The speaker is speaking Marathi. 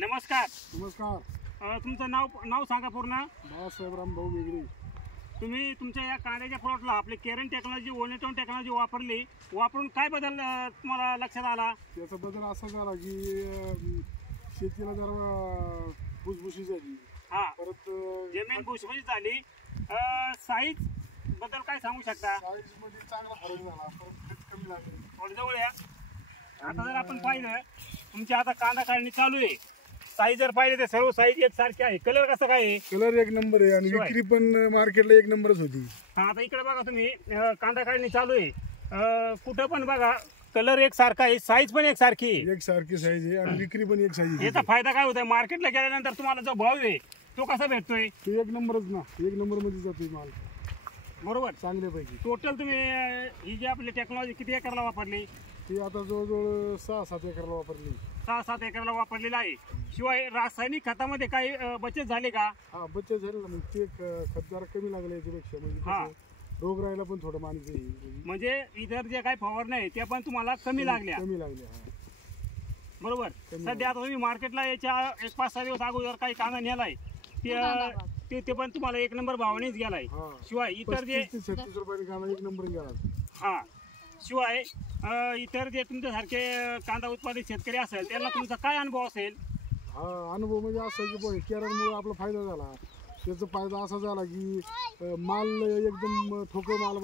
नमस्कार. नमस्कार. तुमचं नाव सांगा पूर्ण. बाळासाहेब रामभाऊ वेगळे. तुम्ही तुमच्या या कांद्याच्या प्लॉटला आपले केरन टेक्नॉलॉजी ओनेटोन टेक्नॉलॉजी वापरून काय बदल तुम्हाला लक्षात आला? त्याचा बदल असा झाला की शेतीला जरा भुसभुशी झाली. हा, परत जमीन भुसभुशीत झाली. साईज बद्दल काय सांगू शकता? साईज मध्ये चांगला फरक झाला. परत खत कमी लागले. थोडं जवळ या. आता जर आपण पाहिलं तुमची आता कांदा काढणी चालू आहे. साईज जर पाहिजे तर सर्व साईज एकसारखी आहे. कलर कसा काय आहे? कलर एक नंबर आहे आणि विक्री पण मार्केटला एक नंबरच होती. हा, आता इकडे बघा तुम्ही कांदा काढणी चालू आहे. कुठं पण बघा कलर एक सारखा आहे, साईज पण एक सारखी आहे. एक सारखी साईज आहे आणि विक्री पण एक साईज आहे. याचा फायदा काय होतोय? मार्केटला गेल्यानंतर तुम्हाला जो भाव आहे तो कसा भेटतोय? तो एक नंबरच ना, एक नंबर मध्ये जातोय माल बरोबर. चांगल्यापैकी. टोटल तुम्ही ही जी आपली टेक्नॉलॉजी किती एकरला वापरली? ती आता जवळजवळ 6-7 एकरला वापरली. 6-7 एकरला वापरलेला आहे. शिवाय रासायनिक खतामध्ये काही बचत झाली का? हा, बचत झाली ना. मग ते खत जरा कमी लागले याच्यापेक्षा. म्हणजे हा, रोग राहायला पण थोडं मानस आहे. म्हणजे इतर जे काही फवारण्या आहे त्या पण तुम्हाला कमी लागल्या. कमी लागले. हा, बरोबर. सध्या आता तुम्ही मार्केटला याच्या 1-5-6 दिवस अगोदर काही कांदा नेलाय ते पण तुम्हाला एक नंबर भावानेच गेलाय. शिवाय इतर जे 35-36 रुपयाने कांदा एक नंबर गेला. हा, शिवाय इतर जे तुमच्यासारखे कांदा उत्पादित शेतकरी असेल त्यांना तुमचा काय अनुभव असेल? हा, अनुभव म्हणजे असा की केरळमुळे आपला फायदा झाला. त्याचा फायदा असा झाला की माल एकदम ठोकर माल